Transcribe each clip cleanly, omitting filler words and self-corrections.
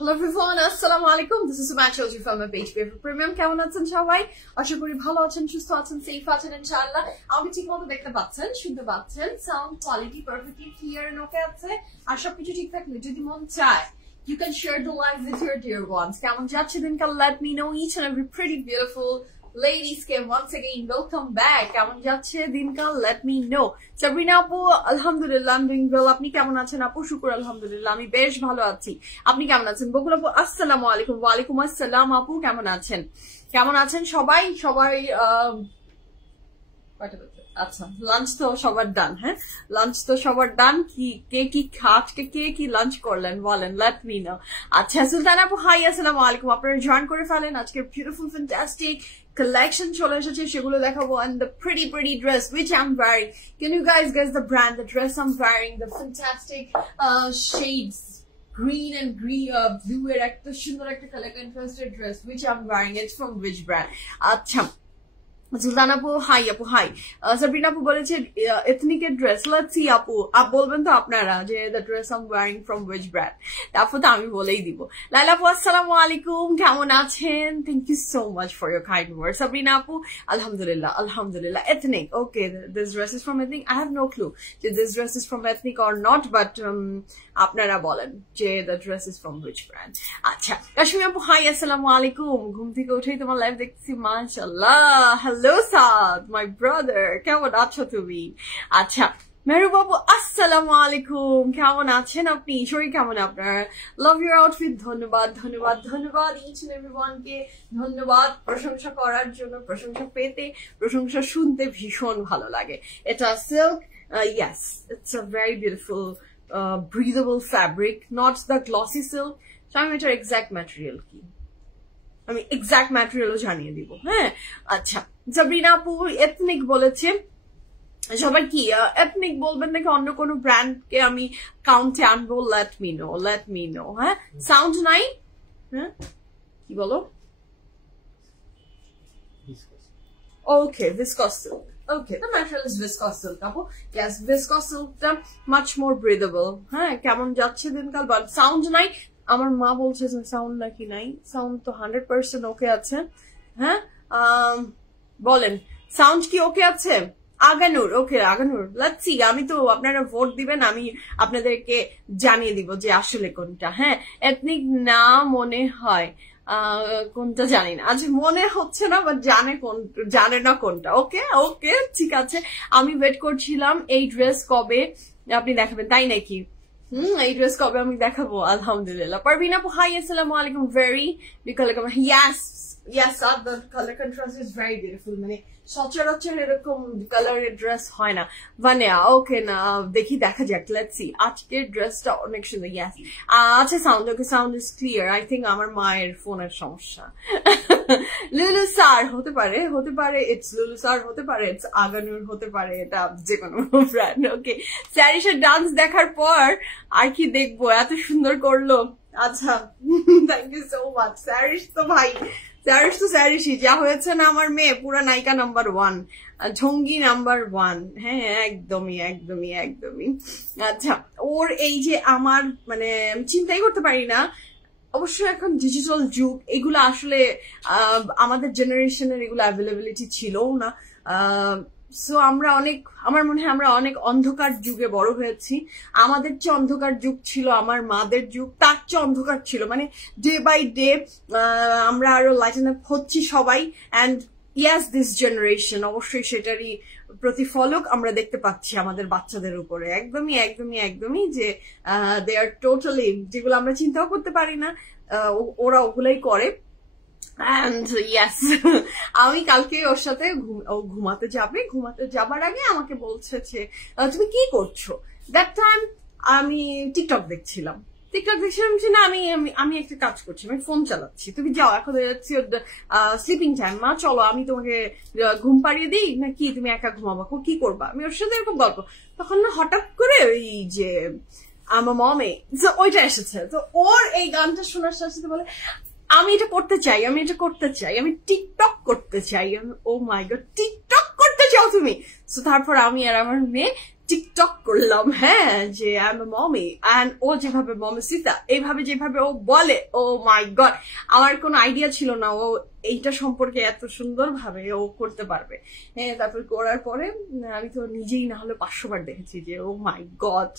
Hello everyone, assalamu alaikum. This is Suma Choji from my page Premium. কেমন আছেন সবাই? আশা করি ভালো আছেন, সুস্থ আছেন, সেফ আছেন ইনশাআল্লাহ। আমাকে ঠিকমতো দেখতে পাচ্ছেন, শুনতে পাচ্ছেন, sound quality perfectly clear and okay আছে। আর সবকিছু ঠিক থাকলে যদি মন চায়, you can share the live with your dear ones. কেমন যাচ্ছে দিনকাল? Let me know each and every pretty beautiful ladies came once again. Welcome back. কেমন যাচ্ছে দিনকাল? Let me know. সাবরিনা আপু, আলহামদুলিল্লাহ I'm doing well. আপনি কেমন আছেন আপু? শুকর আলহামদুলিল্লাহ আমি বেশ ভালো আছি। আপনি কেমন আছেন? বকুল আপু আসসালামু আলাইকুম। ওয়া আলাইকুম আসসালাম আপু, কেমন আছেন? কেমন আছেন সবাই? আচ্ছা, লাঞ্চ তো সবার ডান। হ্যাঁ, লাঞ্চ তো সবার ডান। কে কি লাঞ্চ করলেন বলেন, লেট মি নো। আচ্ছা, সুলতান আপু হাই, আসসালামু আলাইকুম। আপনারা জয়েন করে ফেলেন। আজকে বিউটিফুল ফ্যান্টাস্টিক collection চলে এসেছে, সেগুলো দেখাবো। and the pretty dress which I'm wearing. Can you guys guess the brand, the dress I'm wearing, the fantastic shades, green and blue এর একটা সুন্দর একটা color contrasted dress which I'm wearing. It's from which brand? আচ্ছা, সুলতান আপু high, আপু high. Sabrina আপু বলেছে ethnic এর ড্রেস। লেটস সি আপু, বলবেন তো আপনারা যে the dress I am wearing from which brand? তারপর তো আমি বলেই দিব। লাইলা আপু আসসালামু আলাইকুম, কেমন আছেন? Thank you so much for your kind word. Sabrina আপু আলহামদুলিল্লাহ Ethnic. Okay, this dress is from Ethnic. I have no clue যে this dress is from Ethnic or not, but আপনারা বলেন যে the dress is from which brand. আচ্ছা, কাশ্মীর আপু high, আসসালামু আলাইকুম। ঘুম থেকে উঠেই তোমার লাইভ দেখতেছি, মাশাআল্লাহ। হ্যালো সাদ, মাই ব্রাদার, কেমন আছো তুমি? আচ্ছা, মেহরু বাবু আসসালামু আলাইকুম, কেমন আছেন আপনি? শরীর কেমন আপনার? Love your outfit. ধন্যবাদ ইচ এন্ড এভরিওয়ান কে। ধন্যবাদ প্রশংসা করার জন্য, প্রশংসা পেতে, প্রশংসা শুনতে ভীষণ ভালো লাগে। এটা silk, yes, it's a very beautiful breathable fabric, not the glossy silk. আমি এটার এক্সাক্ট ম্যাটেরিয়াল কি, আমি এক্সাক্ট ম্যাটেরিয়ালও জানিয়ে দিব। হ্যাঁ, আচ্ছা, সাবরিনা আপু এথনিক বলেছে। সবাই কি এথনিক বলবেন নাকি অন্য কোনো ব্র্যান্ডকে আমি কাউন্টে আনবো? Let me no. হ্যাঁ, সাউন্ড নাই? হ্যাঁ, কি বলো? ওকে, viscose silk. Okay, the material is viscose silk, আপু। Yes, viscose silk টা much more breathable. হ্যাঁ, কেমন যাচ্ছে দিনকাল? বাট সাউন্ড নাই। আমার মা বলছে যে সাউন্ড নাকি নাই। সাউন্ড তো 100% ওকে আছে। হ্যাঁ, বলেন সাউন্ড কি ওকে আছে? আগানুর, ওকে আগানুর। লেটস সি, আমি তো, আপনারা ভোট দিবেন, আমি আপনাদেরকে জানিয়ে দিব যে আসলে কোনটা। হ্যাঁ, এথনিক না মনে হয়, কোনটা জানি না। আচ্ছা, মনে হচ্ছে না, বাট জানে না কোনটা। ওকে ঠিক আছে। আমি ওয়েট করছিলাম এই ড্রেস কবে আপনি দেখাবেন, তাই নাকি? এই ড্রেস কবে আমি দেখাবো? আলহামদুলিল্লাহ। পারভিন আপু হাই, আসসালামু আলাইকুম। ভেরি বিকল, yes, the color contrast is very beautiful. মানে সচরাচর এরকম কালারের ড্রেস হয় না। ভানিয়া, ওকে, না দেখি, দেখা যাক, লেটস সি। আজকের ড্রেসটা অনেক সুন্দর। ইয়েস, আচ্ছা, sound okay, sound is clear. I think আমার মায়ের ফোনের সমস্যা। লুলু স্যার হতে পারে, ইটস লুলু স্যার হতে পারে, ইটস আগানুর হতে পারে, এটা যে কোনো ব্র্যান্ড। ওকে, স্যারিসের ডান্স দেখার পর আর কি দেখবো, এত সুন্দর করলো। আচ্ছা, থ্যাংক ইউ সো মাচ। স্যারিস তো ভাই, স্যারিসই যা হয়েছে না আমার মেয়ে, পুরা নায়িকা নাম্বার 1, ঢঙ্গি নাম্বার 1। হ্যাঁ, একদমই। আচ্ছা, ওর এই যে আমার মানে চিন্তাই করতে পারি না। অবশ্যই এখন ডিজিটাল যুগ, এগুলো আসলে আমাদের জেনারেশনের এগুলো অ্যাভেলেবিলিটি ছিলও না। সো আমার মনে হয় আমরা অনেক অন্ধকার যুগে বড় হয়েছি। আমাদের চেয়ে অন্ধকার যুগ ছিল আমার মাদের যুগ, তার চেয়ে অন্ধকার ছিল। মানে ডে বাই ডে আমরা আরো লাইটেন আপ হচ্ছি সবাই। অ্যান্ড ইয়াস, দিস জেনারেশন অবশ্যই সেটারই প্রতিফলক আমরা দেখতে পাচ্ছি আমাদের বাচ্চাদের উপরে। একদমই যে দে আর টোটালি, যেগুলো আমরা চিন্তাও করতে পারি না, ওরা ওগুলাই করে। And yes, আমি কালকে ওর সাথে ঘুমাতে যাবার আগে আমাকে বলছে যে তুমি কি করছো? দ্যাট টাইম আমি টিকটক দেখছিলাম না, আমি একটা কাজ করছি, আমি ফোন চালাচ্ছি। তুমি যাও, এখন যাচ্ছি স্লিপিং টাইম, মা চলো আমি তোমাকে ঘুম পাড়িয়ে দিই, না কি তুমি একা ঘুমাবো? কি করবা? আমি ওর সাথে এরকম গল্প, তখন না হঠাৎ করে ওই যে আমার মমে ওইটা এসেছে। তো ওর এই গানটা শোনার সাথে বলে আমি এটা করতে চাই, আমি টিকটক করতে চাই। ও মাই গড, টিকটক করতে চাও তুমি? তো তারপর আমি আর আমার মেয়ে টিকটক করলাম, হ্যাঁ, যে I am a mommy, and ও যেভাবে মমিসিতা এইভাবে যেভাবে ও বলে, ও মাই গড, আমার কোনো আইডিয়া ছিল না ও এইটা সম্পর্কে এত সুন্দর ভাবে ও করতে পারবে। হ্যাঁ, তারপর করার পরে আমি তো নিজেই না হলে 500 বার দেখেছি যে ও মাই গড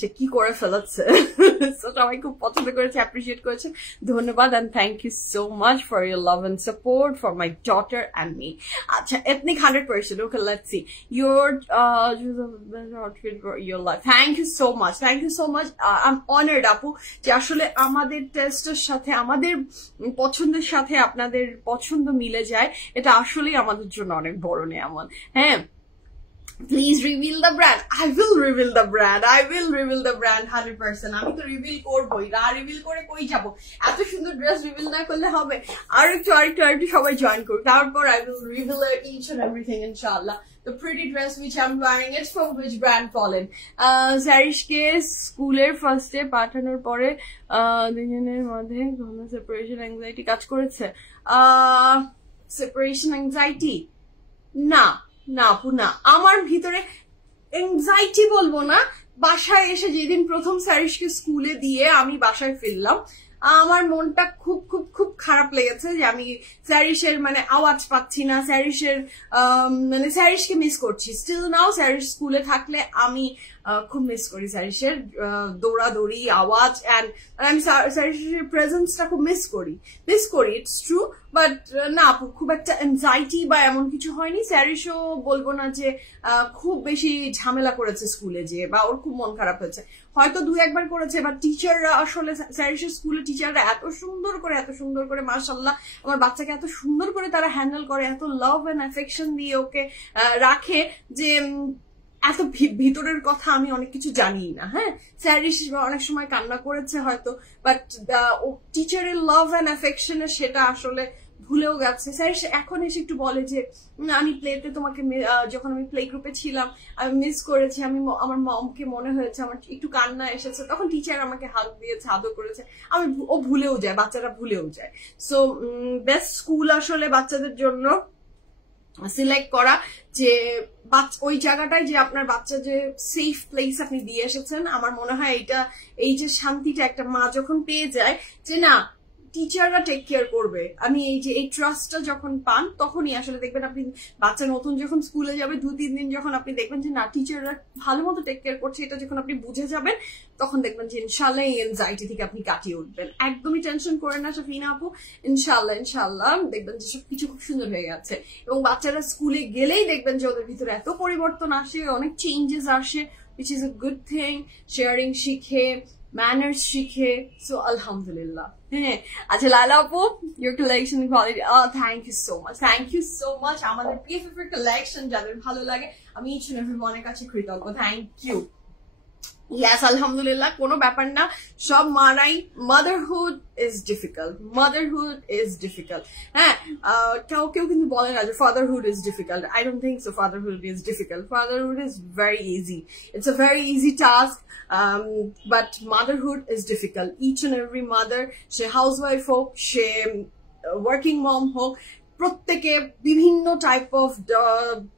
সে কি করে ফেলাচ্ছে। সবাই খুব পছন্দ করেছে, অ্যাপ্রিসিয়েট করেছে, ধন্যবাদ, and thank you so much for your love and support for my daughter and me. আচ্ছা, Ethnic 100%, okay, let's see your your life. Thank you so much, thank you so much. I am honoured আপু যে আসলে আমাদের টেস্টের সাথে আমাদের পছন্দের সাথে আপনাদের পছন্দ মিলে যায়, এটা আসলেই আমাদের জন্য অনেক বড় নেয়ামত। হ্যাঁ, please reveal the brand. I will reveal the brand. I will reveal the brand 100%. আমি তো রিভিল করবই, না রিভিল করে কই যাবো? এত সুন্দর ড্রেস রিভিল না করলে হবে? আরেকটু সবাই জয়েন করুক, তারপর I will reveal each and everything inshallah. The pretty dress which I'm wearing, it's from which brand, Fallen? সারিশকে স্কুলের ফার্স্টে পাঠানোর পরে দুজনের মধ্যে কোনো সেপারেশন অ্যাংজাইটি কাজ করেছে? সেপারেশন অ্যাংজাইটি না, না আপু না, আমার ভিতরে এনজাইটি বলবো না, বাসায় এসে যেদিন প্রথম সারিশকে স্কুলে দিয়ে আমি বাসায় ফিরলাম, আমার মনটা খুব খুব খুব খারাপ লেগেছে যে আমি স্যারিশের মানে আওয়াজ পাচ্ছি না, স্যারিশের মানে স্যারিশকে মিস করছি। স্টিল নাও স্যারিশ স্কুলে থাকলে আমি খুব মিস করি স্যারিশের দৌড়াদৌড়ি, আওয়াজ, অ্যান্ড আমি স্যারিশের প্রেজেন্সটা খুব মিস করি, ইটস ট্রু। বাট না আপু, খুব একটা এনজাইটি বা এমন কিছু হয়নি। স্যারিশও বলবো না যে খুব বেশি ঝামেলা করেছে স্কুলে যে, বা ওর খুব মন খারাপ হয়েছে, হয়তো 2-1 বার করেছে। বা টিচাররা আসলে স্যারিশের স্কুলে টিচাররা এত সুন্দর করে মাশাআল্লাহ আমার বাচ্চাকে এত সুন্দর করে তারা হ্যান্ডেল করে, এত লাভ এন্ড অ্যাফেকশন দিয়ে ওকে রাখে যে এত ভিতরের কথা আমি অনেক কিছু জানি না। হ্যাঁ, স্যারিশ অনেক সময় কান্না করেছে হয়তো, বাট টিচারের লাভ এন্ড অ্যাফেকশনে সেটা আসলে ভুলেও গেছে। স্যারিশ এখন এসে একটু বলে যে আমি প্লেতে তোমাকে, যখন আমি প্লে গ্রুপে ছিলাম আমি মিস করেছি, আমার মমকে মনে হয়েছে, আমার একটু কান্না এসেছে, তখন টিচার আমাকে হাত দিয়েছে, আদর করেছে। ও ভুলেও যায়, বাচ্চারা ভুলেও যায়। সো বেস্ট স্কুল আসলে বাচ্চাদের জন্য সিলেক্ট করা, যে ওই জায়গাটায় যে আপনার বাচ্চা যে সেফ প্লেস আপনি দিয়ে এসেছেন। আমার মনে হয় এই যে শান্তিটা একটা মা যখন পেয়ে যায় যে না টিচাররা টেক কেয়ার করবে, আমি এই ট্রাস্টটা যখন পান তখনই আসলে দেখবেন আপনি বাচ্চা নতুন যখন স্কুলে যাবে 2-3 দিন যখন আপনি দেখবেন যে না টিচাররা ভালো মতো টেক কেয়ার করছে, এটা যখন আপনি বুঝে যাবেন তখন দেখবেন যে ইনশাল্লাহ এই এনজাইটি থেকে আপনি কাটিয়ে উঠবেন। একদমই টেনশন করেন না শাফিনা আপু, ইনশাল্লাহ দেখবেন যে সবকিছু খুব সুন্দর হয়ে যাচ্ছে। এবং বাচ্চারা স্কুলে গেলেই দেখবেন যে ওদের ভিতরে এত পরিবর্তন আসে, অনেক চেঞ্জেস আসে, which is a good thing. Sharing শিখে, ম্যানার্স শিখে, সো আলহামদুলিল্লাহ। হ্যাঁ, আচ্ছা লালা আপু, your collection quality, thank you so much. আমাদের PFF এর কালেকশন যাদের ভালো লাগে আমি each and everyone's কাছে কৃতজ্ঞ, থ্যাংক ইউ। Yes, alhamdulillah, কোনো ব্যাপার না, সব মানাই। motherhood is difficult. হ্যাঁ, কেউ কিন্তু বলে না যে fatherhood is difficult. I don't think so. Fatherhood is difficult. Fatherhood is very easy. It's a very easy task. But motherhood is difficult. Each and every mother, say housewife হোক, সে working mom হোক, প্রত্যেকে বিভিন্ন type of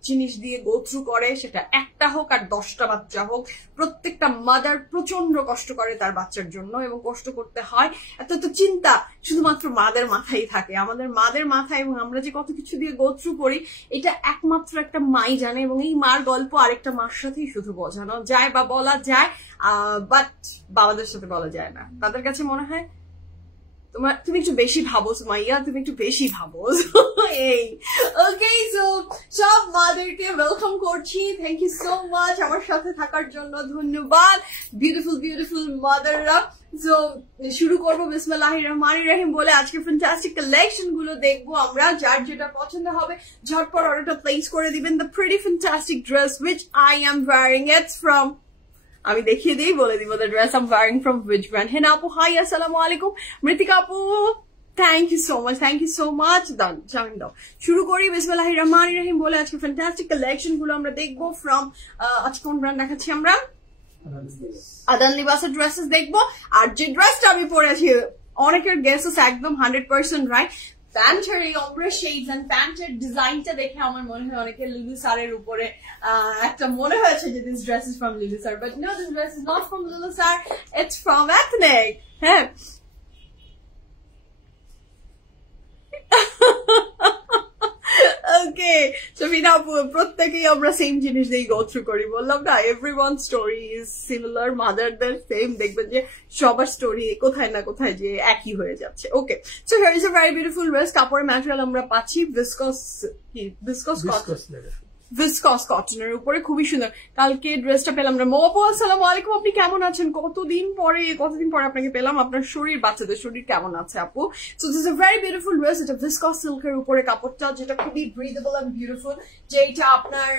জিনিস দিয়ে go through করে, সেটা একটা হোক আর 10টা বাচ্চা হোক, প্রত্যেকটা মাদার প্রচন্ড কষ্ট করে তার বাচ্চার জন্য, এবং কষ্ট করতে হয়। এত চিন্তা শুধুমাত্র মাদের মাথায় থাকে, আমাদের মাদের মাথায়, এবং আমরা যে কত কিছু দিয়ে গো থ্রু করি এটা একমাত্র একটা মাই জানে, এবং এই মার গল্প আরেকটা মার সাথেই শুধু বোঝানো যায় বা বলা যায়, বাট বাবাদের সাথে বলা যায় না। তাদের কাছে মনে হয় তুমি একটু বেশি ভাবো সুমাইয়া, তুমি একটু বেশি ভাবো। এই ওকে, সো সব মাদেরকে ওয়েলকাম করছি, থ্যাংক ইউ সো মাচ আমার সাথে থাকার জন্য, ধন্যবাদ বিউটিফুল মাদাররা। সো শুরু করবো বিসমিল্লাহির রহমানির রহিম বলে। আজকে ফ্যান্টাস্টিক কালেকশন গুলো দেখবো আমরা, যার যেটা পছন্দ হবে ঝটপট অর্ডারটা প্লেস করে দিবেন। The pretty fantastic dress which I am wearing, it's from, আমি দেখিয়ে দিই, বলে দিব, the dress I'm wearing from which brand. হেনা আপু হাই, আসসালামু আলাইকুম। মৃতিকা আপু থ্যাংক ইউ সো মাচ। ডান, জামিন দাও, শুরু করি বিসমিল্লাহির রহমানির রহিম বলে। আজকে ফ্যান্টাস্টিক কালেকশন গুলো আমরা দেখবো ফ্রম, আজকে কোন ব্র্যান্ড দেখাচ্ছি আমরা? আদান লিবাসের ড্রেসেস দেখবো। আর যে ড্রেসটা আমি পরে আছি অনেকের গেসেস একদম 100% রাইট, প্যান্টের এই ombre shades and প্যান্টের ডিজাইনটা দেখে আমার মনে হয় অনেকে লুলু স্যারের উপরে একটা মনে হয়েছে যে this dress is from Lulu Sar, but no, this dress is not from Lulu Sar, it's from Ethnic. হ্যাঁ ওকে সফিনা আপু প্রত্যেকেই আমরা সেম জিনিস দিয়ে গো থ্রু করি বললাম না এভরিওয়ান স্টোরি ইজ সিমিলার মাদারদের সেম দেখবেন যে সবার স্টোরি কোথায় না কোথায় যে একই হয়ে যাচ্ছে okay so here is a very beautiful dress কাপড়ের ম্যাটেরিয়াল আমরা পাচ্ছি ভিসকস কটনের উপরে খুবই সুন্দর কালকে ড্রেসটা পেলাম না মোপো আসসালামু আলাইকুম আপনি কেমন আছেন কতদিন পরে আপনাকে পেলাম আপনার শরীর বাচ্চাদের শরীর কেমন আছে আপু so this is a very beautiful dress এটা ভিসকস সিল্কের উপরে কাপড়টা যেটা খুবই ব্রিদেবল এন্ড বিউটিফুল যেটা আপনার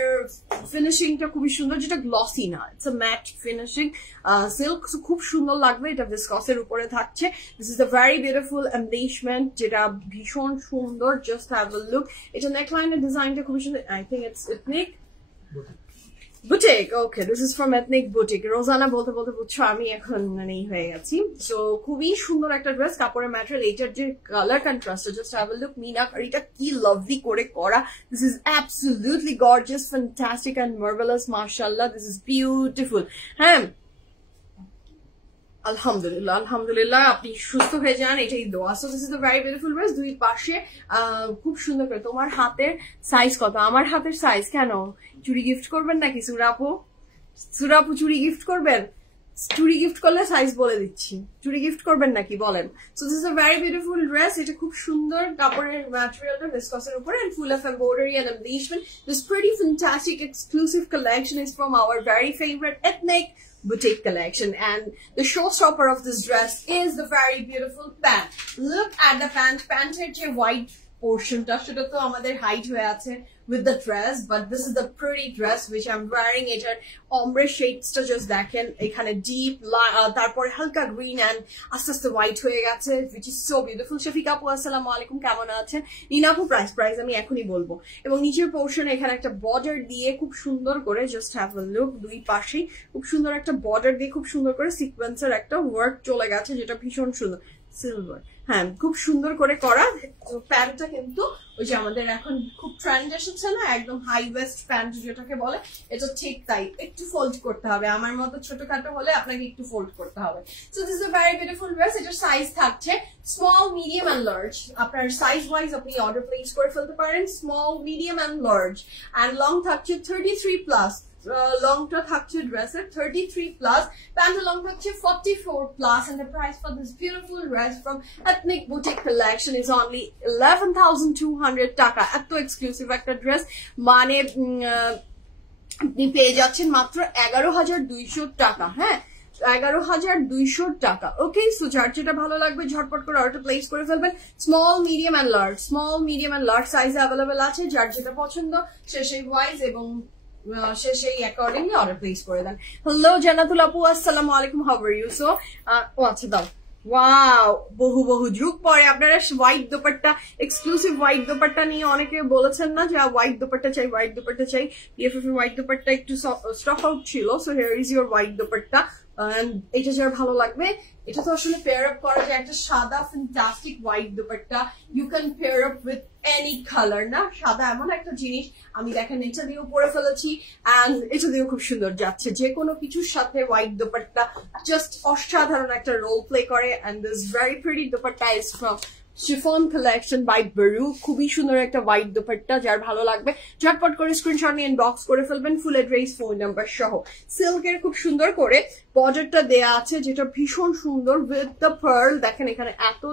ফিনিশিংটা খুবই সুন্দর যেটা গ্লসি না it's a mat finishing silk খুব সুন্দর লাগবে এটা ভিসকসের উপরে থাকছে this is a very beautiful embellishment যেটা ভীষণ সুন্দর জাস্ট হ্যাভ আ লুক এটা নেকলাইনের ডিজাইনটা খুবই সুন্দর I think it's Ethnic Boutique. Okay, this is from Ethnic Boutique. Rosanna বলতে বলতে বুঝছো আমি এখন নেই হয়ে গেছি সো খুবই সুন্দর একটা ড্রেস কাপড়ের ম্যাটেরিয়াল এটার যে colour contrast just have a look মিনাকারিটা কি লাভলি করে করা this is absolutely gorgeous fantastic and marvellous মাশাআল্লাহ দিস ইজ বিউটিফুল হ্যাঁ আলহামদুলিল্লাহ আপনি সুস্থ হয়ে যান এটাই দোয়া so this is a very beautiful dress দুই পাশে খুব সুন্দর করে তোমার হাতের সাইজ কত আমার হাতের সাইজ কেন চুড়ি গিফট করবেন নাকি সুরাপু চুড়ি গিফট করবেন চুড়ি গিফট করলে সাইজ বলে দিচ্ছি চুড়ি গিফট করবেন নাকি বলেন so this is a very beautiful dress এটা খুব সুন্দর কাপড়ের ম্যাটেরিয়ালটা ভিসকসের উপরে and full of embroidery and embellishment this pretty fantastic exclusive collection is from our very favorite Ethnic Boutique collection and the showstopper of this dress is the very beautiful pant look at the panted যে white portionটা সেটা তো আমাদের height হয়ে আছে with the dress but this is the pretty dress which I'm wearing এটার ombre shades টা just দেখেন এখানে deep তারপর হালকা green and আস্তে আস্তে white হয়ে গেছে which is so beautiful শফিকা আপু আসসালামু আলাইকুম কেমন আছেন নীনা আপু প্রাইস আমি এখনই বলবো এবং নিচের পোর্শন এখানে একটা বর্ডার দিয়ে খুব সুন্দর করে just have a look দুই পাশেই খুব সুন্দর একটা বর্ডার দিয়ে খুব সুন্দর করে সিকোয়েন্সের একটা ওয়ার্ক চলে গেছে যেটা ভীষণ সুন্দর সিলভার হ্যাঁ খুব সুন্দর করে করা প্যান্টটা কিন্তু ওই যে আমাদের এখন খুব ট্রেন্ড এসেছে না একদম হাই ওয়েস্ট প্যান্ট যেটাকে বলে এটা ঠিক তাই একটু ফোল্ড করতে হবে আমার মতো ছোটখাটো হলে আপনাকে একটু ফোল্ড করতে হবে so this is a very beautiful dress এটার সাইজ থাকছে স্মল মিডিয়াম এন্ড লার্জ আপনার সাইজ ওয়াইজ আপনি অর্ডার প্লেস করে ফেলতে পারেন small medium and large and long থাকছে 33 প্লাস longটা থাকছে ড্রেসের 33 plus pant long থাকছে 44 plus and the price for this beautiful dress from Ethnic Boutique collection is only 11,200 টাকা এত এক্সক্লুসিভ একটা ড্রেস মানে আপনি পেয়ে যাচ্ছেন মাত্র 11,200 টাকা হ্যাঁ 11,200 টাকা ওকে সো যার যেটা ভালো লাগবে ঝটপট করে অর্ডার প্লেস করে ফেলবেন small medium and large size available আছে যার যেটা পছন্দ সে সেই ওয়াইজ এবং সেই অ্যাকর্ডিংলি অর্ডার প্লেস করে দেন হ্যালো জান্নাতুল আপু আসসালামু আলাইকুম হাউ আর ইউ সো ও আচ্ছা দাও ওয়াও বহু যুগ পরে আপনারা white dupatta exclusive white dupatta নিয়ে অনেকে বলেছেন না যে হোয়াইট দোপাট্টা চাই পিএফএফ এর হোয়াইট দোপাট্টা একটু স্টক আউট ছিল so here is your white dupatta এটা যার ভালো লাগবে এটা তো আসলে পেয়ার আপ করা যায় একটা সাদা fantastic white dupatta you can pair up with any colour না সাদা এমন একটা জিনিস আমি দেখেন এটা দিয়েও পরে ফেলেছি এন্ড এটা দিয়েও খুব সুন্দর যাচ্ছে যে কোনো কিছুর সাথে হোয়াইট দোপাট্টা জাস্ট অসাধারণ একটা রোল প্লে করে and this very pretty dupatta is from Chiffon collection by Baru খুবই সুন্দর একটা হোয়াইট দোপাট্টা যার ভালো লাগবে ঝটপট করে স্ক্রিনশট নিয়ে ইনবক্স করে ফেলবেন ফুল অ্যাড্রেস ফোন নাম্বার সহ সিল্কের খুব সুন্দর করে বর্ডারটা দেয়া আছে যেটা ভীষণ সুন্দর উইথ দ্য পার্ল দেখেন এখানে এত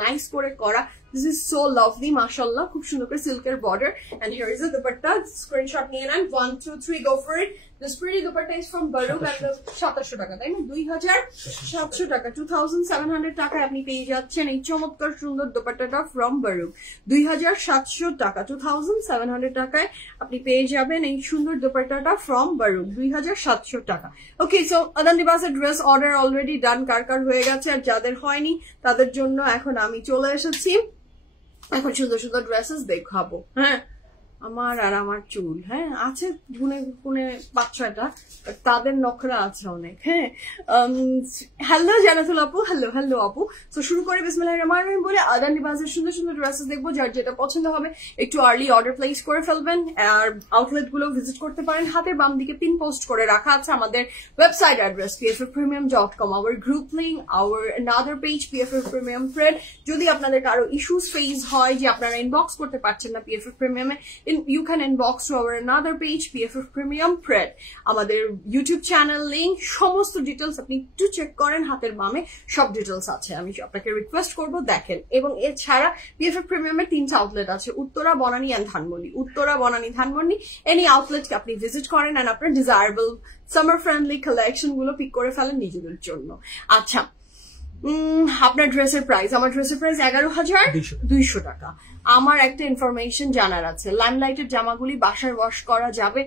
নাইস করে করা দিস ইজ সো লাভলি মাশাআল্লাহ খুব সুন্দর করে সিল্কের border and here is the dupatta screenshot নিয়ে নেন 1 2 3 go for it This pretty dupatta is from Baru and 2700 টাকা তাই না 2700 টাকা 2700 টাকায় আপনি পেয়ে যাচ্ছেন এই চমৎকার সুন্দর দোপাট্টাটা from Baru 2700 টাকা 2700 টাকায় আপনি পেয়ে যাবেন এই সুন্দর দোপাট্টাটা from Baru 2700 টাকা ওকে সো আদান লিবাসের ড্রেস অর্ডার অলরেডি ডান কার হয়ে গেছে আর যাদের হয়নি তাদের জন্য এখন আমি চলে এসেছি এখন সুন্দর ড্রেসেস দেখাবো হ্যাঁ আমার আর আমার চুল, হ্যাঁ আছে গুনে গুনে 5-6টা, তাদের নখরা আছে অনেক। হ্যাঁ হ্যালো জানাতুল আপু, হ্যালো আপু। তো শুরু করে বিসমিল্লাহির রহমানির রহিম বলে আদান লিবাসের সুন্দর সুন্দর ড্রেসেস দেখবো। যার যেটা পছন্দ হবে একটু আর্লি অর্ডার প্লেস করে ফেলবেন, আর আউটলেট গুলো ভিজিট করতে পারেন। হাতের বাম দিকে পিন পোস্ট করে রাখা আছে আমাদের website address pffpremium.com, our group link, our another page PFF Premium Thread। যদি আপনাদের কারো ইস্যুস ফেস হয় যে আপনারা ইনবক্স করতে পারছেন না PFF Premium A, you can inbox to our another page PFF Premium Thread। আমাদের ইউটিউব চ্যানেল লিংক, সমস্ত ডিটেলস আপনি একটু চেক করেন, হাতের বামে সব ডিটেলস আছে। আমি আপনাকে রিকোয়েস্ট করব দেখেন। এবং এছাড়া PFF Premium এর 3টা আউটলেট আছে, উত্তরা, বনানী এন্ড ধানমন্ডি। উত্তরা, বনানী, ধানমন্ডি এনি আউটলেটকে আপনি ভিজিট করেন এন্ড আপনার ডিজায়ারেবল সামার ফ্রেন্ডলি কালেকশন গুলো পিক করে ফেলেন নিজেদের জন্য। আচ্ছা, আপনার ড্রেসের প্রাইস, আমার ড্রেসের প্রাইস 11,200 টাকা। আমার একটা ইনফরমেশন জানার আছে, লাইমলাইটের জামাগুলি বাসায় ওয়াশ করা যাবে?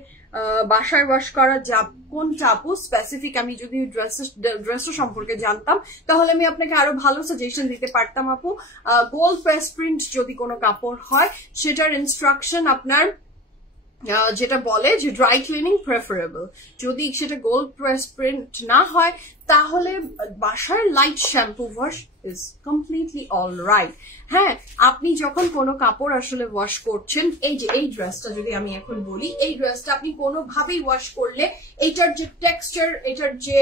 বাসায় ওয়াশ করা কোনটা আপু স্পেসিফিক? আমি যদি ড্রেসটা সম্পর্কে জানতাম তাহলে আমি আপনাকে আরো ভালো সাজেশন দিতে পারতাম আপু। গোল্ড প্রেস প্রিন্ট যদি কোনো কাপড় হয় সেটার ইনস্ট্রাকশন আপনার যেটা বলে যে ড্রাই ক্লিনিং প্রেফারেবল। যদি সেটা গোল্ড প্রেস প্রিন্ট না হয় তাহলে বাসার light shampoo wash is completely all right. হ্যাঁ, আপনি যখন কোনো কাপড় আসলে ওয়াশ করছেন, এই যে এই ড্রেসটা যদি আমি এখন বলি, এই ড্রেসটা আপনি কোনোভাবেই ওয়াশ করলে এটার যে টেক্সচার, এটার যে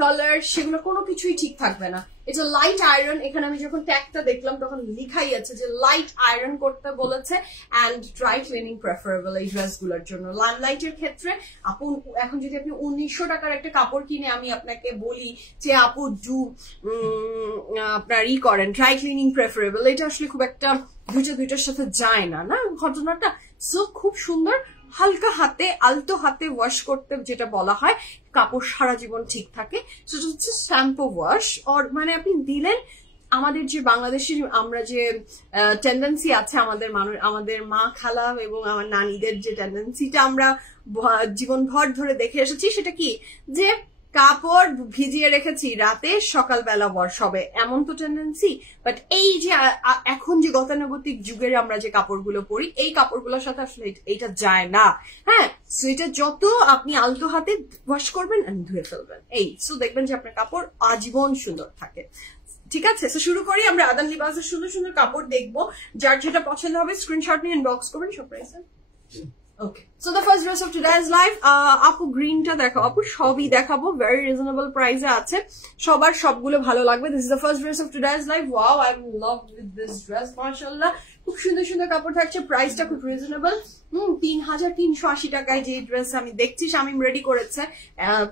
কালার, সেগুলো কোনো কিছুই ঠিক থাকবে না। এটা লাইট আয়রন। এখানে আমি যখন ট্যাগটা দেখলাম তখন লিখাই আছে যে লাইট আয়রন করতে বলেছে অ্যান্ড ড্রাই ক্লিনিং প্রেফারেবল এই ড্রেসগুলোর জন্য। লাইটের ক্ষেত্রে আপু এখন যদি আপনি 1900 টাকার একটা কাপড় কিনে আমি আপনাকে বলি যে আপু আপনার করেন ড্রাই ক্লিনিং প্রেফারেবল, এটা আসলে খুব একটা দুইটার সাথে যায় না, না ঘটনাটা। সো খুব সুন্দর হালকা হাতে, আলতো হাতে ওয়াশ করতে যেটা বলা হয়, কাপড় সারা জীবন ঠিক থাকে, সেটা হচ্ছে শ্যাম্পু ওয়াশ। আর মানে আপনি দিলেন, আমাদের যে বাংলাদেশি আমরা যে টেন্ডেন্সি আছে, আমাদের মা খালা এবং আমার নানীদের যে টেন্ডেন্সিটা আমরা জীবনভর ধরে দেখে এসেছি, সেটা কি যে কাপড় ভিজিয়ে রেখেছি রাতে, সকালবেলা ওয়াশ হবে, এমন তো টেন্ডেন্সি। বাট এই যে এখন যে গতানুগতিক যুগের আমরা যে কাপড়গুলো পরি, এই কাপড়গুলোর সাথে আসলে এইটা যায় না। হ্যাঁ, সো এটা যত আপনি আলতো হাতে ওয়াশ করবেন আর ধুয়ে ফেলবেন, এই সো দেখবেন যে আপনার কাপড় আজীবন সুন্দর থাকে। ঠিক আছে, তো শুরু করি। আমরা আদান লিবাসের সুন্দর সুন্দর কাপড় দেখবো। যার যেটা পছন্দ হবে স্ক্রিনশট নিয়ে ইনবক্স করবেন। সব প্রাইসে okay. So the first dress of today's live, আপু গ্রিনটা দেখাবো। আপু সবই দেখাবো, ভেরি রিজনেবল প্রাইসে আছে, সবার সবগুলো ভালো লাগবে। This is the first dress of today's live. Wow, I am love with this dress, মাশাআল্লাহ। খুব সুন্দর সুন্দর কাপড় থাকছে, প্রাইসটা খুব রিজনেবল। 3,380 টাকায় যে ড্রেস আমি দেখছি শামিম রেডি করেছে,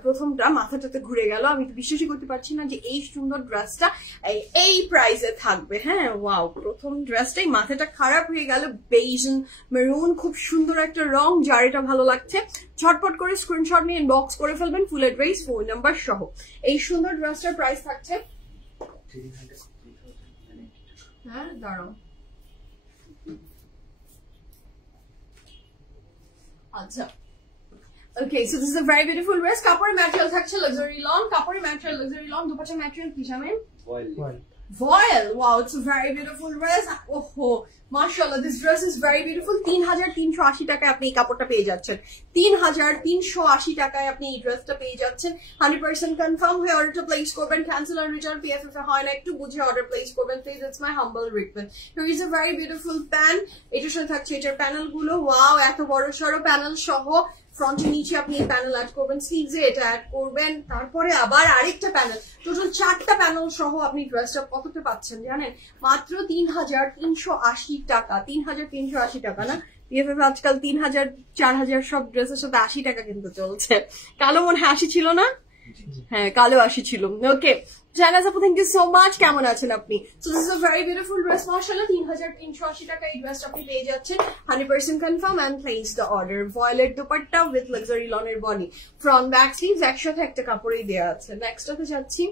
প্রথমটা মাথাটাতে ঘুরে গেল। আমি তো বিশ্বাসই করতে পারছি না যে এই সুন্দর ড্রেসটা এই প্রাইসে থাকবে। হ্যাঁ ওয়াও, প্রথম ড্রেসটাই মাথাটা খারাপ হয়ে গেল। বেজ মেরুন, খুব সুন্দর একটা রং, যার এটা ভালো লাগছে ঝটপট করে স্ক্রিনশট নিয়ে ইনবক্স করে ফেলবেন, ফুল অ্যাড্রেস, ফোন নাম্বার সহ। এই সুন্দর ড্রেসটার প্রাইস থাকছে, হ্যাঁ দাঁড়াও, আচ্ছা okay. So this is a very beautiful dress. কাপড়ের ম্যাটেরিয়াল থাকছে লাক্সারি লন, কাপড়ের ম্যাটেরিয়াল লাক্সারি লন। দুপাশে ম্যাটেরিয়াল কি Shamim? Voile. Wow, it's a very beautiful dress. Oh, mashallah, this dress is very beautiful. 3,380 টাকায় আপনি এই কাপড়টা পেয়ে যাচ্ছেন। 3,380 টাকায় আপনি এই ড্রেসটা পেয়ে যাচ্ছেন। 100% কনফার্ম হয়ে অর্ডারটা প্লেস করবেন। ক্যান্সেল আর রিটার্ন PFF এ হয় না, একটু বুঝে অর্ডার প্লেস করবেন please, it's my humble request. Here is a very beautiful pan, এটার সাথে থাকছে এটার প্যানেল গুলো। ওয়াও, এত বড় সড়ো প্যানেল সহ ফ্রন্টে নিচে আপনি এই প্যানেল অ্যাড করবেন, স্লিভসে এটা অ্যাড করবেন, তারপরে আবার আরেকটা প্যানেল, টোটাল 4টা প্যানেল সহ আপনি ড্রেসটা কততে পাচ্ছেন জানেন? মাত্র 3,380 টাকা। 3,380 টাকা না, PFF আজকাল 3,000 4,000 সব ড্রেসের সাথে 80 টাকা কিন্তু চলছে। কালো মনে হয় 80 ছিল না? হ্যাঁ, কালো 80 ছিল। ওকে, জানাজ আপু, থ্যাংক ইউ সো মাচ। কেমন আছেন আপনি? So this is a very beautiful dress, মাশাআল্লাহ। 3,380 টাকা এই ড্রেসটা আপনি পেয়ে যাচ্ছেন। 100% confirm and place the order. Violet dupatta with luxury লনের বডি, ফ্রন্ট ব্যাক স্লিভস একসাথে একটা কাপড়েই দেওয়া আছে। নেক্সট হতে যাচ্ছি,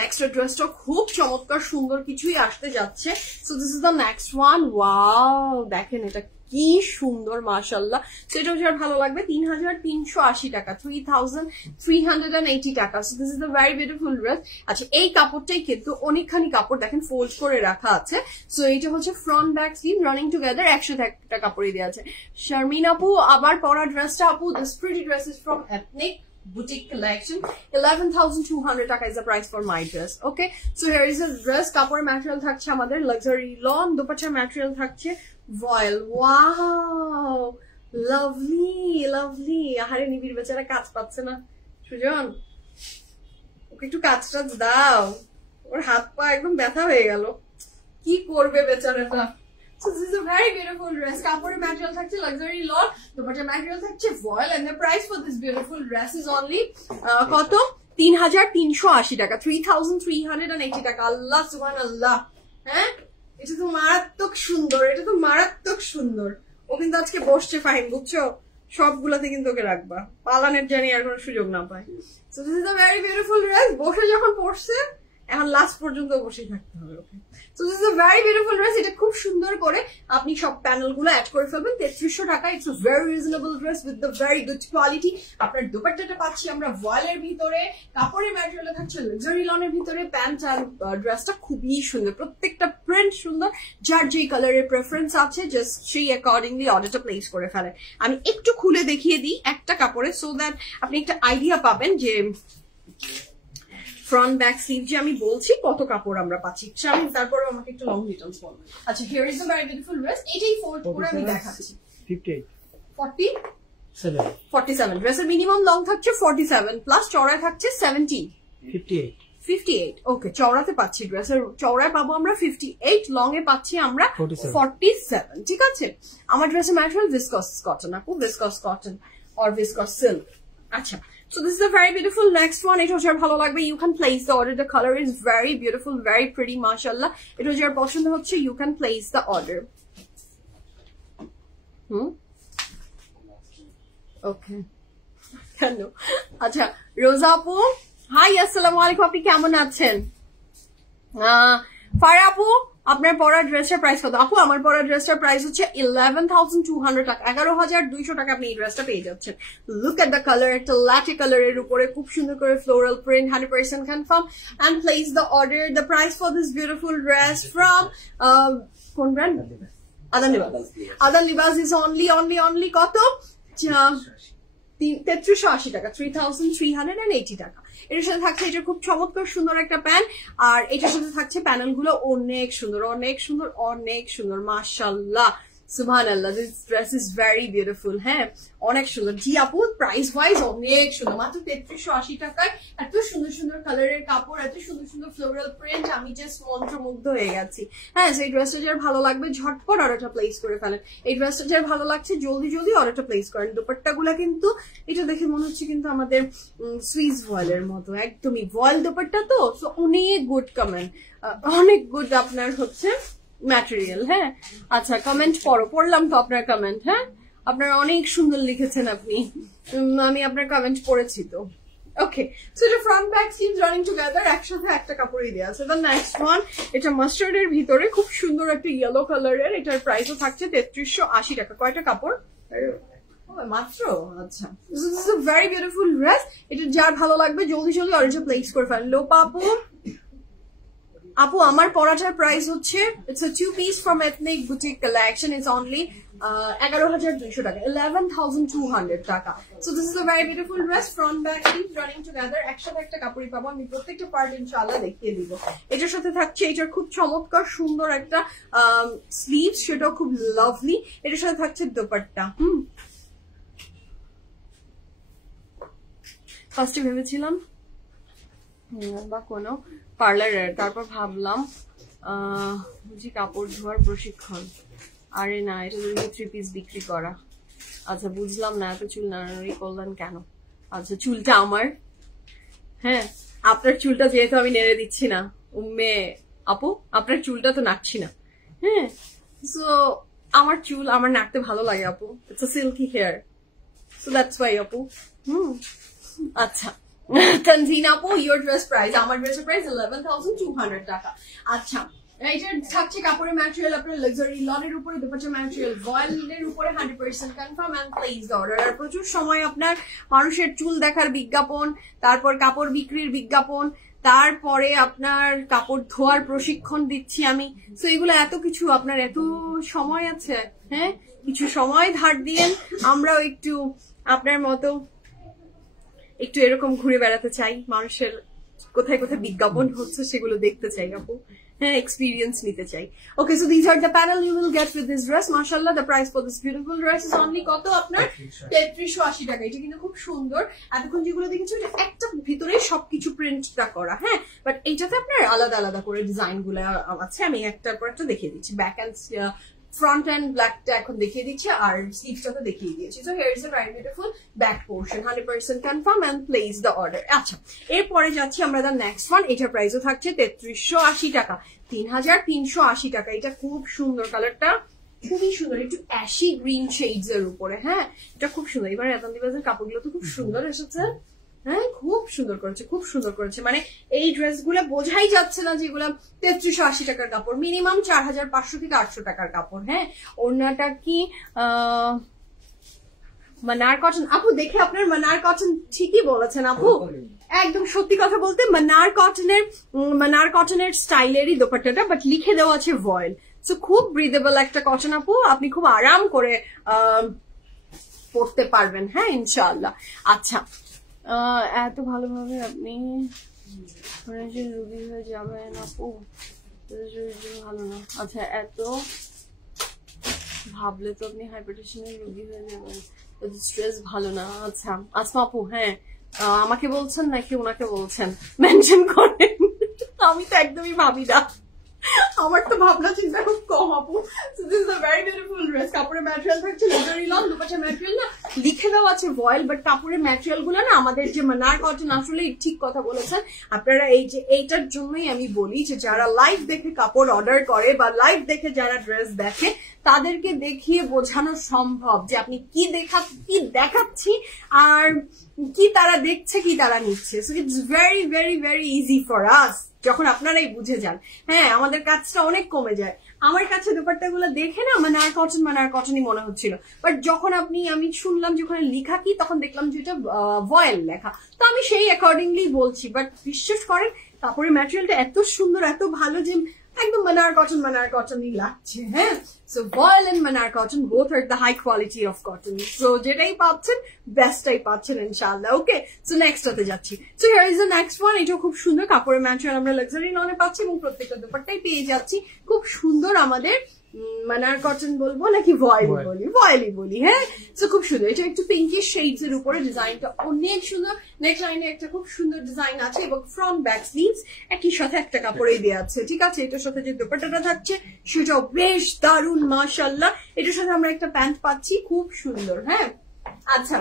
নেক্সট ড্রেসটা খুব চমৎকার সুন্দর কিছুই আসতে যাচ্ছে। So this is the next one. Wow, দেখেন এটা কি সুন্দর মাশাআল্লাহ। সেটা যার ভালো লাগবে 3380 টাকা, 3380 টাকা। So this is the very beautiful dress. আচ্ছা, এই কাপড়টাই কিন্তু অনেকখানি কাপড়, দেখেন ফোল্ড করে রাখা আছে। সো এইটা হচ্ছে front back sleeve running together, 101 কাপড়ই দেওয়া আছে। শারমিন আপু আবার পরা ড্রেসটা, আপু this pretty dress is from ethnic boutique collection. 11,200 taka is the price for my dress. Okay, so here is a dress. Kapor material thakche amader luxury lawn, dupatta material thakche voile. Wow, lovely, lovely. Ahare nibir bechara kaj pacche na Sujon, okay একটু কাজ টাজ দাও, ওর হাত পা একদম ব্যথা হয়ে গেল, কি করবে বেচারাটা। So this is a very beautiful dress. Kapore material thakche luxury lawn, dupatta material thakche voile, and the price for this beautiful dress is only koto 3380 টাকা, 3380 টাকা। আল্লাহ সুবহানাল্লাহ। হ্যাঁ, এটা তো মারাত্মক সুন্দর, এটা তো মারাত্মক সুন্দর। ও কিন্তু আজকে বসছে ফাইন, বুঝছো, সবগুলাতে কিন্তু ওকে রাখবা, পালানের জানি আর কোনো সুযোগ না পায়। So this is a very beautiful dress. বসে যখন পড়ছে এখন লাস্ট পর্যন্ত বসেই থাকতে হবে okay. So this is a very beautiful dress. এটা খুব সুন্দর করে আপনি সব প্যানেল গুলো অ্যাড করে ফেলবেন। 3300 টাকা। It's a very reasonable dress with the very good quality. আপনার দুপাট্টাটা পাচ্ছি আমরা ভয়েলের ভিতরে, কাপড়ের ম্যাটেরিয়াল থাকছে লাক্সারি লনের ভিতরে। প্যান্ট আর ড্রেসটা খুবই সুন্দর, প্রত্যেকটা প্রিন্ট সুন্দর। যার যেই কালারের প্রেফারেন্স আছে জাস্ট সেই অ্যাকর্ডিংলি অর্ডারটা প্লেস করে ফেলেন। আমি একটু খুলে দেখিয়ে দিই একটা কাপড়ে, সো দ্যাট আপনি একটা আইডিয়া পাবেন যে ফ্রন্ট ব্যাক স্লিভ যে আমি বলছি কত কাপড় আমরা পাচ্ছি। আমি তারপরে আমাকে একটু লং ডিটেইলস বলবো। আচ্ছা, here is the very beautiful dress. এটাই ফোল্ড করে আমি দেখাচ্ছি। 47 ড্রেসের মিনিমাম লং থাকছে 47 প্লাস চওড়ায় থাকছে 70 58। ওকে, চওড়াতে পাচ্ছি, ড্রেসের চওড়ায় পাবো আমরা 58, লং এ পাচ্ছি আমরা 47। ঠিক আছে, আমার ড্রেসের ম্যাটেরিয়াল ভিসকস কটন, আপু viscose cotton or viscose silk. আচ্ছা, so this is a very beautiful next one. It was your bhalo lagbe, you can place the order. The color is very beautiful, very pretty, mashallah. It was your পছন্দ হচ্ছে, you can place the order. Okay. Hello. আচ্ছা, রোজা আপু, high, আসসালামু আলাইকুম, আপনি কেমন আছেন? ফারা আপু, আপনার পরা ড্রেসের প্রাইস কত? আপু আমার পরা ড্রেসটার প্রাইস হচ্ছে 11,200 টাকা, 11,200 টাকা আপনি এই ড্রেসটা পেয়ে যাচ্ছেন। লুক এট দ্য কালার, একটা লাটি কালারের উপরে খুব সুন্দর করে floral print, 100% confirm, and place the order. The price for this beautiful dress from কোন ব্র্যান্ড? আদান লিবাস। আদান লিবাস ইজ অনলি কত? 3380 টাকা, 3380 টাকা। এটার সাথে থাকছে এটা খুব চমৎকার সুন্দর একটা প্যান্ট, আর এটার সাথে থাকছে প্যানেল গুলো অনেক সুন্দর, অনেক সুন্দর, অনেক সুন্দর, মাশাআল্লাহ, সুবহানাল্লাহ। This dress is very beautiful. হ্যাঁ, অনেক সুন্দর। জি আপু, প্রাইস ওয়াইজ অনেক সুন্দর, মাত্র 3380 টাকায় এত সুন্দর সুন্দর কালারের কাপড়, এত সুন্দর সুন্দর ফ্লোরাল প্রিন্ট, আমি জাস্ট মন্ত্রমুগ্ধ হয়ে গেছি। হ্যাঁ, সেই ড্রেসটা যার ভালো লাগবে ঝটপট অর্ডারটা প্লেস করে ফেলেন। এই ড্রেসটা যার ভালো লাগছে জলদি জলদি অর্ডারটা প্লেস করেন। দুপাট্টাগুলা কিন্তু এটা দেখে মনে হচ্ছে কিন্তু আমাদের সুইস ভয়েলের মতো, একদমই ভয়েল দুপাট্টা তো, অনেক গুড কমেন্ট, অনেক গুড আপনার হচ্ছে ম্যাটেরিয়াল। হ্যাঁ, আচ্ছা, কমেন্ট পড়লাম তো আপনার কমেন্ট। হ্যাঁ, আপনারা অনেক সুন্দর লিখেছেন আপনি, আমি আপনার কমেন্ট পড়েছি তো। ওকে, সো এটা front back sleeves running together, একসাথে একটা কাপড়ই দেওয়া আছে। দ্য নেক্সট ওয়ান, এটা মাস্টার্ডের ভিতরে খুব সুন্দর একটা ইয়েলো কালারের, এটার প্রাইসও থাকছে 3380 টাকা। কয়টা কাপড় মাত্র? আচ্ছা, this is a very beautiful dress. এটা যার ভালো লাগবে জলদি জলদি অর্ডার প্লেস করে ফেলেন। লোপা আপু, আপু আমার পরাটার প্রাইস হচ্ছে, it's a 2 piece from ethnic boutique collection, it's only 11,200 টাকা, 11,200 টাকা। So this is a very beautiful dress, front back sleeve running together, একসাথে একটা কাপড়ই পাবো। আমি প্রত্যেকটা পার্ট ইনশাআল্লাহ দেখিয়ে দিব। এটার সাথে থাকছে এটার খুব চমৎকার সুন্দর একটা স্লিভ, সেটাও খুব লাভলি। এটার সাথে থাকছে দোপাট্টা। ফার্স্টে ভেবেছিলাম বা কোনো পার্লারের, তারপর ভাবলাম বুঝি কাপড় ধোয়ার প্রশিক্ষণ। আরে না, এটা যদি 3 piece বিক্রি করা। আচ্ছা, বুঝলাম না এত চুল নাড়ানাড়ি করলেন কেন? আচ্ছা, চুলটা আমার, হ্যাঁ আপনার চুলটা যেহেতু আমি নেড়ে দিচ্ছি না, আপু আপনার চুলটা তো নাড়ছি না। হ্যাঁ, সো আমার চুল আমার নাড়তে ভালো লাগে আপু, it's a silky hair, so that's why আপু। আচ্ছা, তানজিনা আপু, your dress price, আমার ড্রেসের প্রাইস 11,200 টাকা। আচ্ছা, এটা থাকছে কাপড়ের ম্যাটেরিয়াল আপনার লাক্সারি লনের উপরে, দুপাট্টা ম্যাটেরিয়াল ভয়েলের উপরে 100% confirm and place the order. আর প্রচুর সময় আপনার মানুষের চুল দেখার বিজ্ঞাপন, তারপর কাপড় বিক্রির বিজ্ঞাপন, তারপরে আপনার কাপড় ধোয়ার প্রশিক্ষণ দিচ্ছি আমি। তো এগুলো এত কিছু, আপনার এত সময় আছে, হ্যাঁ কিছু সময় ধার দিয়েন, আমরাও একটু আপনার মতো একটু এরকম ঘুরে বেড়াতে চাই, মানুষের কোথায় কোথায় বিজ্ঞাপন হচ্ছে সেগুলো দেখতে চাই আপু, হ্যাঁ এক্সপিরিয়েন্স নিতে চাই। Okay, so this are the panel you will get with this dress. মাশাআল্লাহ, the price for this beautiful dress is only কত আপনার 3380 টাকা। এটা কিন্তু খুব সুন্দর। এতক্ষণ যেগুলো দেখেছো একটা ভিতরে সবকিছু প্রিন্টটা করা, হ্যাঁ, বাট এইটাতে আপনার আলাদা আলাদা করে ডিজাইন গুলো আছে। আমি একটার পর একটা দেখিয়ে দিচ্ছি। ব্যাক এন্ড ফ্রন্ট এন্ড ব্ল্যাকটা এখন দেখিয়ে দিচ্ছি, আর স্লিভসটা তো দেখিয়ে দিয়েছি। So here is a very beautiful back portion, 100% confirm and place the order. আচ্ছা, এরপরে যাচ্ছি আমরা দ্য নেক্সট ওয়ান। এটার প্রাইসও থাকছে 3380 টাকা, 3380 টাকা। এটা খুব সুন্দর, কালারটা খুবই সুন্দর, একটু অ্যাশি গ্রিন শেডস এর উপরে, হ্যাঁ এটা খুব সুন্দর। এবার এতদিবাজের কাপড়গুলো তো খুব সুন্দর এসেছে, হ্যাঁ খুব সুন্দর করেছে, খুব সুন্দর করেছে। মানে এই ড্রেস গুলো বোঝাই যাচ্ছে না যেগুলো 3380 টাকার কাপড়, মিনিমাম 4500 থেকে 800 টাকার কাপড়। হ্যাঁ, ওড়নাটা কি মানার কটন আপু? দেখে আপনার মানার কটন ঠিকই বলেছেন আপু, একদম সত্যি কথা বলতে মানার কটনের স্টাইলেরই দোপাট্টাটা, বাট লিখে দেওয়া আছে ভয়েল। সো খুব ব্রিদেবল একটা কটন আপু, আপনি খুব আরাম করে পরতে পারবেন, হ্যাঁ ইনশাআল্লাহ। আচ্ছা, এত ভালোভাবে আপনি রুগী হয়ে যাবেন আপু, ভালো না। আচ্ছা, এত ভাবলে তো আপনি হাইপারটেনশনের রুগী হয়ে যাবেন, স্ট্রেস ভালো না। আচ্ছা আসমা আপু, হ্যাঁ আমাকে বলছেন নাকি ওনাকে বলছেন মেনশন করেন, আমি তো একদমই ভাবি না, আমার তো ভাবনা চিন্তা খুব কম আপু। So this is a very beautiful dress. কাপড়ের ম্যাটেরিয়াল থাকছে লাক্সারি লন, দুপাট্টা ম্যাটেরিয়াল না লিখে দেওয়া আছে ভয়েল, বাট কাপড়ের ম্যাটেরিয়াল গুলো না আমাদের যে মানার কটন, আসলে ঠিক কথা বলেছেন আপনারা। এই যে এইটার জন্যই আমি বলি যে যারা লাইভ দেখে কাপড় অর্ডার করে বা লাইভ দেখে যারা ড্রেস দেখে, তাদেরকে দেখিয়ে বোঝানো সম্ভব যে আপনি কি দেখাচ্ছি আর কি তারা দেখছে, কি তারা নিচ্ছে। So it's very very very easy for us যখন আপনারাই বুঝে যান, হ্যাঁ আমাদের কাজটা অনেক কমে যায়। আমার কাছে দোপাট্টা গুলো দেখে না মানার কটনই মনে হচ্ছিল, বাট যখন আমি শুনলাম যে ওখানে লেখা কি, তখন দেখলাম যে এটা ভয়েল লেখা, তো আমি সেই অ্যাকর্ডিংলি বলছি। বাট বিশ্বাস করেন কাপড়ের ম্যাটেরিয়ালটা এত সুন্দর, এত ভালো যে একদম মানার কটনই লাগছে, হ্যাঁ। So voile and Manar cotton both are the high quality of cotton. So যেটাই পাচ্ছেন বেস্টটাই পাচ্ছেন ইনশাআল্লাহ। ওকে, সো নেক্সট হতে যাচ্ছি। So here is the next one. এটা খুব সুন্দর কাপড়ের ম্যাটেরিয়াল আমরা লাক্সারি লনে পাচ্ছি এবং প্রত্যেকটা দোপাট্টাই পেয়ে যাচ্ছি খুব সুন্দর। আমাদের মানার কটন বলবো নাকি ভয়েলই বলি, হ্যাঁ। সো খুব সুন্দর, এটা একটু পিঙ্কিশ শেডস এর উপরে, ডিজাইনটা অনেক সুন্দর। নেক লাইনে একটা খুব সুন্দর ডিজাইন আছে এবং ফ্রন্ট ব্যাক স্লিভস একই সাথে একটা কাপড়েই দেওয়া আছে, ঠিক আছে। এটার সাথে যে দোপাট্টাটা থাকছে সেটাও বেশ দারুণ মাশাআল্লাহ। এটার সাথে আমরা একটা প্যান্ট পাচ্ছি খুব সুন্দর, হ্যাঁ। আচ্ছা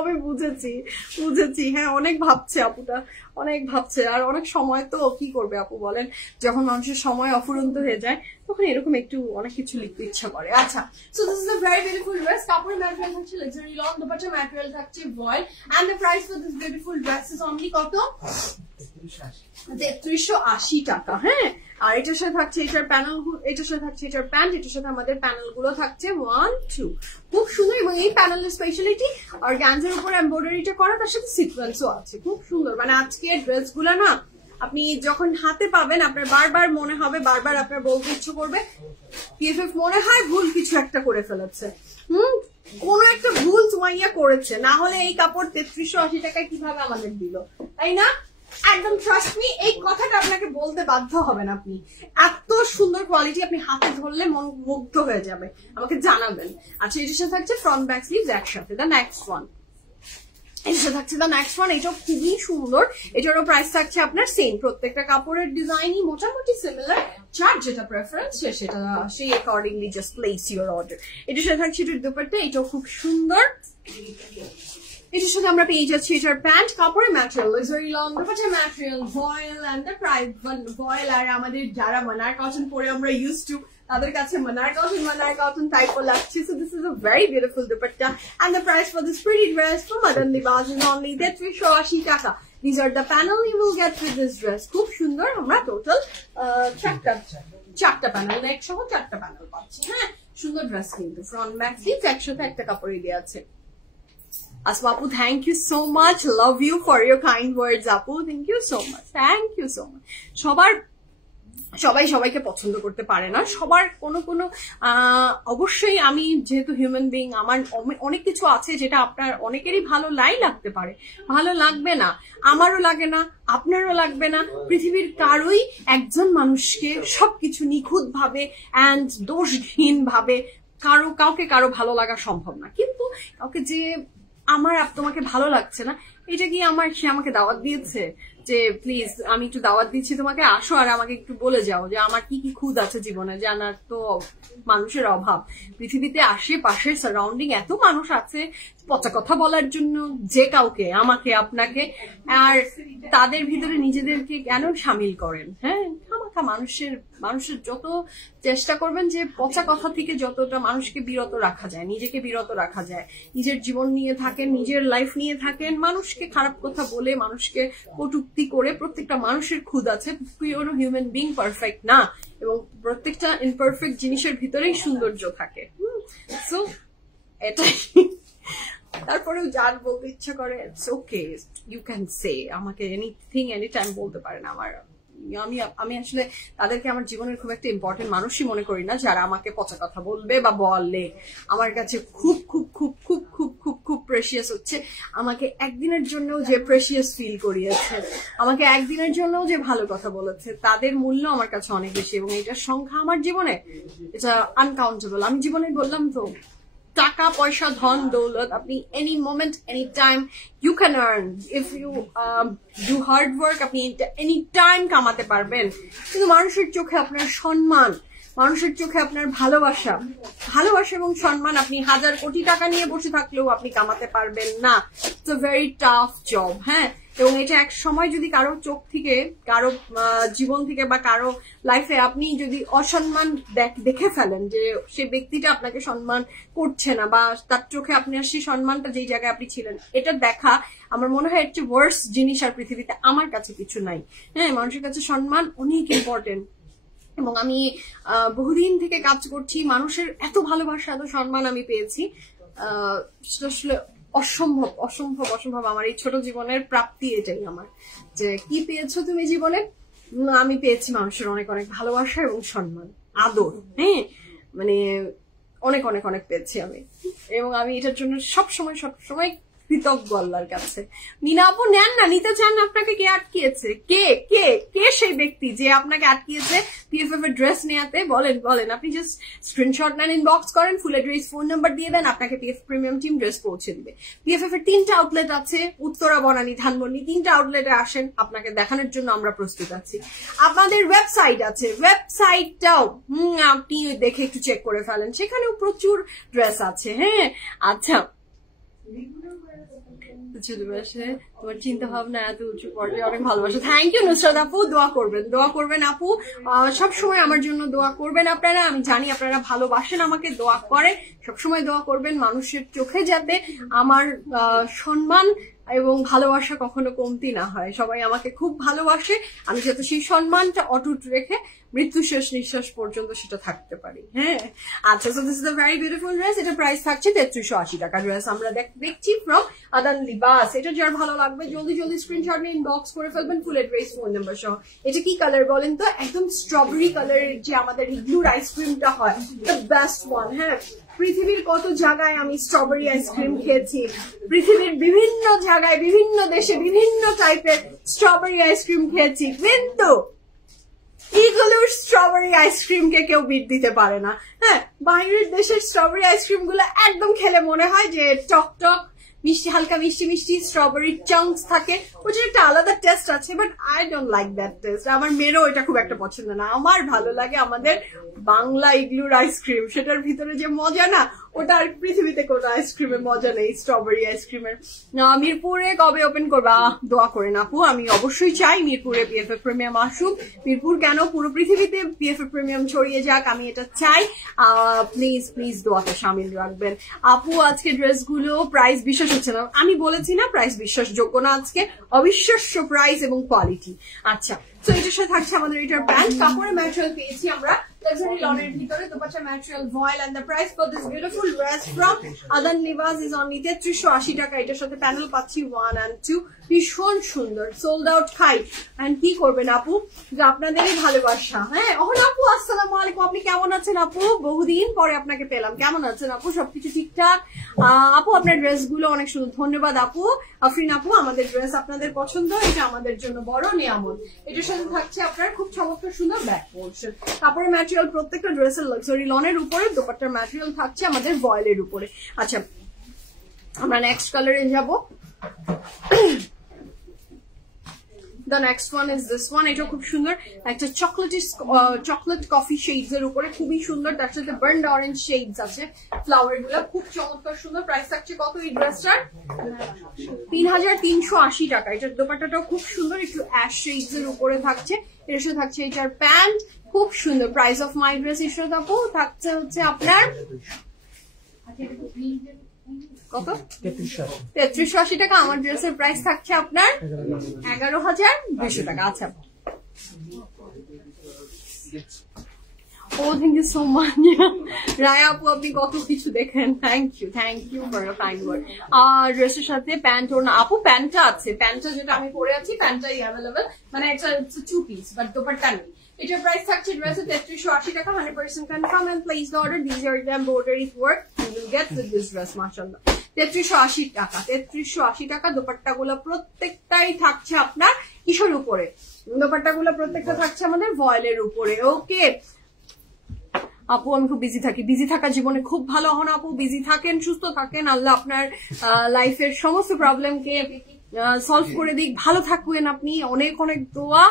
আমি বুঝেছি, হ্যাঁ অনেক ভাবছে আপুটা, অনেক ভাবছে, আর অনেক সময় তো কি করবে আপু বলেন, যখন মানুষের সময় অফুরন্ত হয়ে যায় তখন এরকম একটু অনেক কিছু লিখতে ইচ্ছা করে। আচ্ছা, so this is a very beautiful dress. কাপড়ের ম্যাটেরিয়াল থাকছে লাক্সারি লন, দোপাট্টা ম্যাটেরিয়াল থাকছে voile, and the price for this beautiful dress is only কত 3380 টাকা, হ্যাঁ। আর এটার সাথে থাকছে এটার প্যানেল, এটার সাথে থাকছে এটার প্যান্ট, এটার সাথে আমাদের প্যানেল গুলো থাকছে 1 2 খুব সুন্দর। এবং এই প্যানেলের স্পেশালিটি অর্গানজার উপর এমব্রয়ডারিটা করা, তার সাথে সিকোয়েন্সও আছে, খুব সুন্দর। মানে আজকের ড্রেস গুলো না আপনি যখন হাতে পাবেন আপনার বারবার মনে হবে, বারবার আপনার বলতে ইচ্ছে করবে PFF মনে হয় ভুল কিছু একটা করে ফেলেছে, কোন একটা ভুল সুমাইয়া করেছে, না হলে এই কাপড় 3380 টাকায় কিভাবে আমাদের দিল, তাই না? একদম ট্রাস্ট মি, এই কথাটা আপনাকে বলতে বাধ্য হবেন। আপনি এত সুন্দর কোয়ালিটি, আপনি হাতে ধরলে মন মুগ্ধ হয়ে যাবে, আমাকে জানাবেন। আচ্ছা, এটার সাথে থাকছে ফ্রন্ট ব্যাক স্লিভস একসাথে। দ্য নেক্সট ওয়ান, এটার থাকছে দ্য নেক্সট ওয়ান। এটাও খুবই সুন্দর, এটারও প্রাইস থাকছে আপনার সেম। প্রত্যেকটা কাপড়ের ডিজাইনই মোটামুটি সিমিলার, যার যেটা প্রেফারেন্স সেটা সেই accordingly just place your order. এটার সাথে থাকছে এটার দোপাট্টা, এটাও খুব সুন্দর। এটার সাথে আমরা পেয়ে যাচ্ছি এটার প্যান্ট, কাপড়ের ম্যাটেরিয়াল ইজ ভেরি লং, দুপাট্টার material voile and the price voile. আর আমাদের যারা মানার কটন পরে আমরা ইউজ টু, তাদের কাছে মানার কটন টাইপও লাগছে। So this is a very beautiful dupatta and the price for this pretty dress from Madan Libas is only 380 টাকা. These are the panel you will get with this dress. খুব সুন্দর। আমরা total চারটা panel, নেক সহ চারটা panel পাচ্ছি। হ্যাঁ, সুন্দর ড্রেস কিন্তু ফ্রন্ট ব্যাক স্লিভস একসাথে একটা কাপড়ে দেওয়া আছে। Asma Apu, thank you so much. Love you for your kind words, Apu. Thank you so much. Thank you so much. সবাই সবাইকে পছন্দ করতে পারে না, সবার কোনো অবশ্যই আমি যেহেতু হিউম্যান বিং, আমার অনেক কিছু আছে যেটা আপনার অনেকেরই ভালো লাগতে পারে, ভালো লাগবে না, আমারও লাগে না, আপনারও লাগবে না। পৃথিবীর কারোই একজন মানুষকে সবকিছু নিখুঁত ভাবে অ্যান্ড দোষহীন ভাবে কাউকে কারো ভালো লাগা সম্ভব না। কিন্তু কাউকে যে তোমাকে ভালো লাগছে না, এটা কি সে আমাকে দাওয়াত দিয়েছে যে প্লিজ আমি একটু দাওয়াত দিচ্ছি তোমাকে, আসো আর আমাকে একটু বলে যাও যে আমার কি কি খুদ আছে জীবনে, জানার তো মানুষের অভাব। পৃথিবীতে আশেপাশে সারাউন্ডিং এত মানুষ আছে পচা কথা বলার জন্য, যে কাউকে, আমাকে, আপনাকে, আর তাদের ভিতরে নিজেদেরকে কেন সামিল করেন? হ্যাঁ, মানুষের যত চেষ্টা করবেন যে পচা কথা থেকে যতটা মানুষকে বিরত রাখা যায়, নিজেকে বিরত রাখা যায়, নিজের জীবন নিয়ে থাকেন, নিজের লাইফ নিয়ে থাকেন, মানুষকে খারাপ কথা বলে, মানুষকে কটূক্তি করে, প্রত্যেকটা মানুষের খুদ আছে। কোনো হিউম্যান বিং পারফেক্ট না, এবং প্রত্যেকটা ইনপারফেক্ট জিনিসের ভিতরেই সৌন্দর্য থাকে। সো এটাই। তারপরেও যার বলতে ইচ্ছা করে it's okay, you can say, আমাকে এনিথিং এনি টাইম বলতে পারেন। আমি আসলে তাদেরকে আমার জীবনের খুব একটা ইম্পর্টেন্ট মানুষই মনে করি না যারা আমাকে পচা কথা বলবে বা বলে। আমার কাছে খুব খুব খুব খুব খুব খুব খুব প্রেশিয়াস হচ্ছে আমাকে একদিনের জন্য যে প্রেশিয়াস ফিল করিয়েছে, আমাকে একদিনের জন্য যে ভালো কথা বলেছে, তাদের মূল্য আমার কাছে অনেক বেশি, এবং এটার সংখ্যা আমার জীবনে এটা আনকাউন্টেবল। আমি জীবনে বললাম তো, টাকা পয়সা ধন দৌলত আপনি any moment any time you can earn, if you do hard work আপনি এনি টাইম কামাতে পারবেন। কিন্তু মানুষের চোখে আপনার সম্মান, মানুষের চোখে আপনার ভালোবাসা এবং সম্মান আপনি 1000 কোটি টাকা নিয়ে বসে থাকলেও আপনি কামাতে পারবেন না। It's a very tough job. হ্যাঁ, এবং এটা এক সময় যদি কারো চোখ থেকে, কারো জীবন থেকে বা কারো লাইফে আপনি যদি অসম্মান দেখে ফেলেন, যে সে ব্যক্তিটা আপনাকে সম্মান করছে না বা তার চোখে আপনার সেই সম্মানটা যেই জায়গায় আপনি ছিলেন, এটা দেখা আমার মনে হয় একটু ওয়ার্স জিনিস আর পৃথিবীতে আমার কাছে কিছু নাই। হ্যাঁ, মানুষের কাছে সম্মান অনেক ইম্পর্টেন্ট, এবং আমি বহুদিন থেকে কাজ করছি, মানুষের এত ভালোবাসা, এত সম্মান আমি পেয়েছি, আসলে অসম্ভব অসম্ভব অসম্ভব। আমার এই ছোট জীবনের প্রাপ্তি এটাই আমার, যে কি পেয়েছো তুমি জীবনে? আমি পেয়েছি মানুষের অনেক অনেক ভালোবাসা এবং সম্মান, আদর। হ্যাঁ, মানে অনেক অনেক অনেক পেয়েছি আমি, এবং আমি এটার জন্য সবসময় কৃতজ্ঞ আল্লাহর কাছে। নীনা আপু নেন না, নিতে চান না, আপনাকে কে আটকিয়েছে? কে সেই ব্যক্তি যে আপনাকে আটকিয়েছে পিএফএফ এর ড্রেস নেয়াতে? বলেন। আপনি জাস্ট স্ক্রিনশট নেন, ইনবক্স করেন, ফুল অ্যাড্রেস, ফোন নাম্বার দিয়ে দেন, আপনাকে পিএফ প্রিমিয়াম টিম ড্রেস পৌঁছে দিবে। পিএফএফ এর 3টা আউটলেট আছে, উত্তরা, বনানী, ধানমন্ডি। 3টা আউটলেটে আসেন, আপনাকে দেখানোর জন্য আমরা প্রস্তুত আছি। আপনাদের ওয়েবসাইট আছে, ওয়েবসাইটটাও আপনি দেখে একটু চেক করে ফেলেন, সেখানেও প্রচুর ড্রেস আছে। হ্যাঁ, আচ্ছা, তোমার চিন্তা ভাবনা এত উঁচু পর্যায়ে, অনেক ভালোবাসা। থ্যাংক ইউ নুসরাত আপু, দোয়া করবেন আপু, সবসময় আমার জন্য দোয়া করবেন আপনারা। আমি জানি আপনারা ভালোবাসেন আমাকে, দোয়া করেন, সবসময় দোয়া করবেন মানুষের চোখে যাতে আমার সম্মান এবং ভালোবাসা কখনো কমতি না হয়। সবাই আমাকে খুব ভালোবাসে, আমি যাতে সেই সম্মানটা অটুট রেখে মৃত্যু শেষ নিঃশ্বাস পর্যন্ত সেটা থাকতে পারি। হ্যাঁ, আচ্ছা, so this is a very beautiful dress. এটা প্রাইস থাকছে 3380 টাকা। ড্রেস আমরা দেখছি ফ্রম আদান লিবাস। এটা যার ভালো লাগবে জলদি স্ক্রিনশট নিয়ে ইনবক্স করে ফেলবেন, ফুল অ্যাড্রেস, ফোন নাম্বার সহ। এটা কি কালার বলেন তো? একদম স্ট্রবেরি কালারের যে আমাদের ইগলুর আইসক্রিমটা হয়, দ্য বেস্ট ওয়ান। হ্যাঁ, পৃথিবীর কত জায়গায় আমি স্ট্রবেরি আইসক্রিম খেয়েছি, পৃথিবীর বিভিন্ন জায়গায়, বিভিন্ন দেশে বিভিন্ন টাইপের স্ট্রবেরি আইসক্রিম খেয়েছি, কিন্তু ইগলুর স্ট্রবেরি আইসক্রিমকে কেউ বিট দিতে পারে না। হ্যাঁ, বাইরের দেশের স্ট্রবেরি আইসক্রিম গুলো একদম খেলে মনে হয় যে টক মিষ্টি, হালকা মিষ্টি স্ট্রবেরি চাঙ্কস থাকে, ওটার একটা আলাদা টেস্ট আছে, but I don't like that test. আমার মেয়েরও এটা খুব একটা পছন্দ না। আমার ভালো লাগে আমাদের বাংলা ইগলুর আইসক্রিম, সেটার ভিতরে যে মজা না, ওটা আর পৃথিবীতে কোনো আইসক্রিমের মজা নেই, স্ট্রবেরি আইসক্রিমের। মিরপুরে কবে ওপেন করবা? দোয়া করেন আপু, আমি অবশ্যই চাই মিরপুরে পিএফএ প্রিমিয়াম আসুক। মিরপুর কেন, পুরো পৃথিবীতে পিএফএ প্রিমিয়াম ছড়িয়ে যাক, আমি এটা চাই। প্লিজ প্লিজ দোয়াতে সামিল রাখবেন। আপু আজকে ড্রেসগুলো প্রাইস বিশ্বাস হচ্ছে না, আমি বলেছি না প্রাইস বিশ্বাসযোগ্য না, আজকে অবিশ্বাস্য প্রাইস এবং কোয়ালিটি। আচ্ছা, তো এটার সাথে থাকছে আমাদের এটার প্যান্ট, কাপড়ের ম্যাটেরিয়াল পেয়েছি আমরা luxury লনের ভিতরে, dupatta material voile, and the price for this beautiful dress from Adan Libas is only 3380 টাকা। এটার সাথে প্যানেল পাচ্ছি 1 and 2, ভীষণ সুন্দর, সোল্ড আউট খাই। এন্ড কি করবেন আপু, যে আপনাদেরই ভালোবাসা। হ্যাঁ অহন আপু আসসালামু আলাইকুম, আপনি কেমন আছেন আপু? বহুদিন পরে আপনাকে পেলাম, কেমন আছেন আপু? সবকিছু ঠিকঠাক? আপু আপনার ড্রেস গুলো অনেক সুন্দর, ধন্যবাদ আপু। আফরিন আপু, আমাদের ড্রেস আপনাদের পছন্দ, এটা আমাদের জন্য বড় নিয়ামত। এটার সাথে থাকছে আপনার খুব চমৎকার সুন্দর ব্যাক পোর্শন। কাপড়ের ম্যাটেরিয়াল প্রত্যেকটা ড্রেসের লাক্সারি লনের উপরে, দোপাট্টার ম্যাটেরিয়াল থাকছে আমাদের ভয়েলের উপরে। আচ্ছা, আমরা নেক্সট কালারে যাব। The next one is this one, এটা খুব সুন্দর, একটা চকলেট কফি শেডস এর উপরে, খুবই সুন্দর। তার সাথে বার্নড অরেঞ্জ শেডস আছে, ফ্লাওয়ার গুলা খুব চমৎকার সুন্দর। প্রাইস থাকছে কত এই ড্রেসটার? 3380 টাকা। এটার দোপাট্টাটাও খুব সুন্দর, একটু অ্যাশ শেডস এর উপরে থাকছে। এর সাথে থাকছে এটার প্যান্ট, খুব সুন্দর। Price of my dress Ishrat আপু থাকছে হচ্ছে আপনার কত? 3380 টাকা। আমার ড্রেসের প্রাইস থাকছে আপনার 11200 টাকা। আচ্ছা, ও thank you so much Raya আপু, আপনি কত কিছু দেখেন, thank you for your kind word. আর ড্রেসের সাথে প্যান্ট ওর না আপু, প্যান্টটা আছে, প্যান্টটা যেটা আমি পরে আছি প্যান্টটাই অ্যাভেলেবেল, মানে একটা 2 পিস, বাট দোপাট্টা নেই। এটার প্রাইস থাকছে ড্রেসে 3380 টাকা, 100% confirm, and place the order. This are the embroidery work you will get with this dress, মাশাআল্লাহ। 3380 টাকা, 3380 টাকা। দোপাট্টাগুলো প্রত্যেকটাই থাকছে আপনার কিসের উপরে? দোপাট্টাগুলো প্রত্যেকটা থাকছে আমাদের ভয়েলের উপরে। ওকে আপু, আমি খুব বিজি থাকি, বিজি থাকা জীবনে খুব ভালো। হন আপু, বিজি থাকেন, সুস্থ থাকেন, আল্লাহ আপনার লাইফের সমস্ত প্রবলেমকে সলভ করে দিক, ভালো থাকবেন আপনি। অনেক অনেক দোয়া,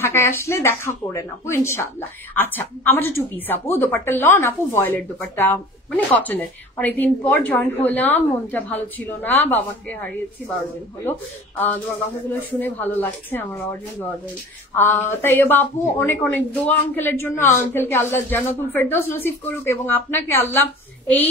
ঢাকায় আসলে দেখা করেন আপু ইনশাআল্লাহ। আচ্ছা, আমারটা 2 পিস আপু, দোপাট্টা লন আপু, ভয়েলের দোপাট্টা, মানে কটনের। অনেকদিন পর জয়েন হলাম, মনটা ভালো ছিল না, বাবাকে হারিয়েছি 12 দিন হলো। তোমার কথাগুলো শুনে ভালো লাগছে, আমার বাবার জন্য দোয়া দেন। তাই বাপু অনেক অনেক দোয়া আঙ্কেলের জন্য, আঙ্কেলকে আল্লাহ জান্নাতুল ফেরদৌস নসিব করুক, এবং আপনাকে আল্লাহ এই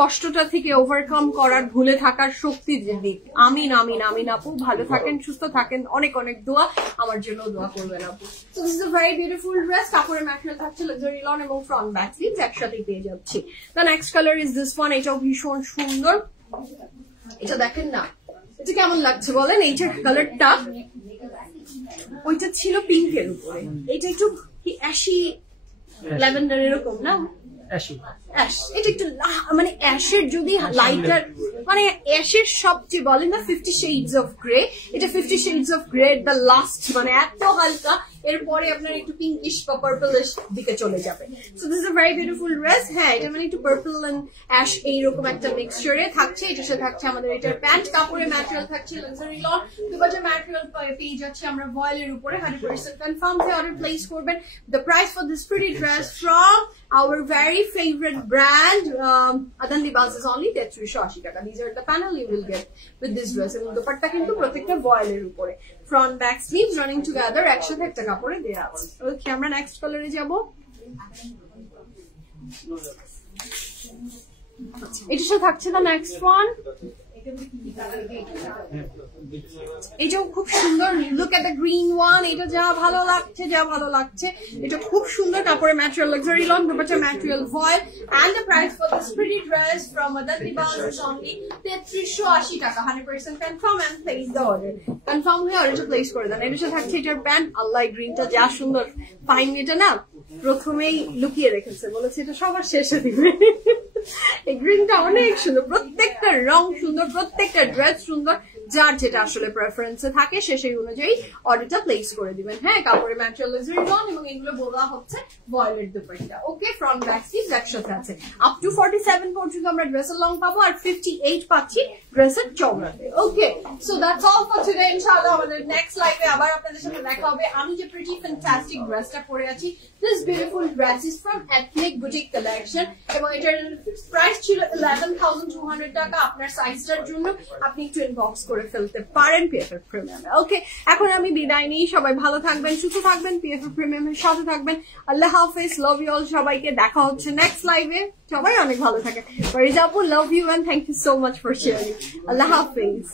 কষ্টটা থেকে ওভারকাম করার, ভুলে থাকার শক্তি দিক। আমিন আমিন আমিন আপু, ভালো থাকেন, সুস্থ থাকেন, অনেক অনেক দোয়া, আমার জন্য দোয়া করবেন আপু। So this is a very beautiful dress. কাপড়ের ম্যাটেরিয়াল থাকছে লাক্সারি লন এবং ফ্রন্ট ব্যাক স্লিভস একসাথে পেয়ে যাচ্ছি। The next colour is this one, এটাও ভীষণ সুন্দর। এটা দেখেন না, এটা কেমন লাগছে বলেন? এইটার কালারটা, ওইটা ছিল পিঙ্কের উপরে, এটা একটু কি অ্যাশি ল্যাভেন্ডার এরকম না? এটা একটু মানে অ্যাশের, যদি লাইটার, মানে অ্যাশের সবচেয়ে বলেন না 50 shades of grey, এটা 50 shades of grey the last, মানে এত হালকা, এরপরে আপনার একটু পিঙ্কিশ বা পার্পলিশ দিকে চলে যাবে। So this is a very beautiful dress. হ্যাঁ, এটা মানে একটু পার্পল এন্ড অ্যাশ এইরকম একটা মিক্সচারে থাকছে। এটার সাথে থাকছে আমাদের এটার প্যান্ট, কাপড়ের ম্যাটেরিয়াল থাকছে লাক্সারি লন, দুপাট্টা ম্যাটেরিয়াল পেয়ে যাচ্ছে আমরা ভয়েলের উপরে, 100% কনফার্ম হয়ে অর্ডার প্লেস করবেন। The price for this pretty dress from our very favorite brand Adan Libas is only 3380 টাকা। These are the panel you will get with this dress, এবং দোপাট্টা কিন্তু প্রত্যেকটা ভয়েলের উপরে, front back sleeves running together, একসাথে একটা কাপড়ে দেয়া আছে। ওকে, আমরা নেক্সট কালারে যাব। এটার সাথে থাকছে না নেক্সট ওয়ান, এটাও খুব সুন্দর। Look at the green one, এটা যা ভালো লাগছে, যা ভালো লাগছে, এটা খুব সুন্দর। কাপড়ের material luxury lawn, dupatta material voile, and the price for this pretty dress ফ্রম Adan Libas is only 3380 টাকা, 100% confirm, and place the order. Confirm হয়ে অর্ডারটা প্লেস করে দেন। এটার সাথে থাকছে এটার প্যান্ট, আল্লাহ গ্রিনটা যা সুন্দর, ফাইন। এটা না প্রথমেই লুকিয়ে রেখেছে, বলেছে এটা সবার শেষে দিবে। এই গ্রিনটা অনেক সুন্দর, প্রত্যেকটা রং সুন্দর, প্রত্যেকটা ড্রেস সুন্দর। যার যেটা আসলে প্রেফারেন্সে থাকে সে সেই অনুযায়ী অর্ডারটা প্লেস করে দিবেন। হ্যাঁ, কাপড়ের ম্যাটেরিয়াল লন এবং এগুলো বলা হচ্ছে ভয়েলেট দুপাট্টা। ওকে, ফ্রন্ট ব্যাক স্লিভস একসাথে আছে। আপ টু 47 পর্যন্ত আমরা ড্রেসের লং পাবো আর 58 পাচ্ছি ড্রেসের চওড়াতে। Okay, so that's all for today. ইনশাআল্লাহ আমাদের নেক্সট লাইভে আবার আপনাদের সাথে দেখা হবে। আমি যে প্রিটি ফ্যান্টাস্টিক ড্রেসটা পরে আছি, this beautiful dress is from ethnic boutique collection এবং এটার প্রাইস ছিল 11,200 টাকা। আপনার সাইজটার জন্য আপনি একটু ইনবক্স করে ফেলতে পারেন পিএফএফ প্রিমিয়ামে। ওকে, এখন আমি বিদায় নিই। সবাই ভালো থাকবেন, সুস্থ থাকবেন, পিএফএফ প্রিমিয়ামের সাথে থাকবেন। আল্লাহ হাফেজ, লাভ ইউ অল। সবাইকে দেখা হচ্ছে নেক্সট লাইভে। সবাই অনেক ভালো থাকে। ফরিজা আপু, love you and thank you so much for sharing. আল্লাহ হাফেজ।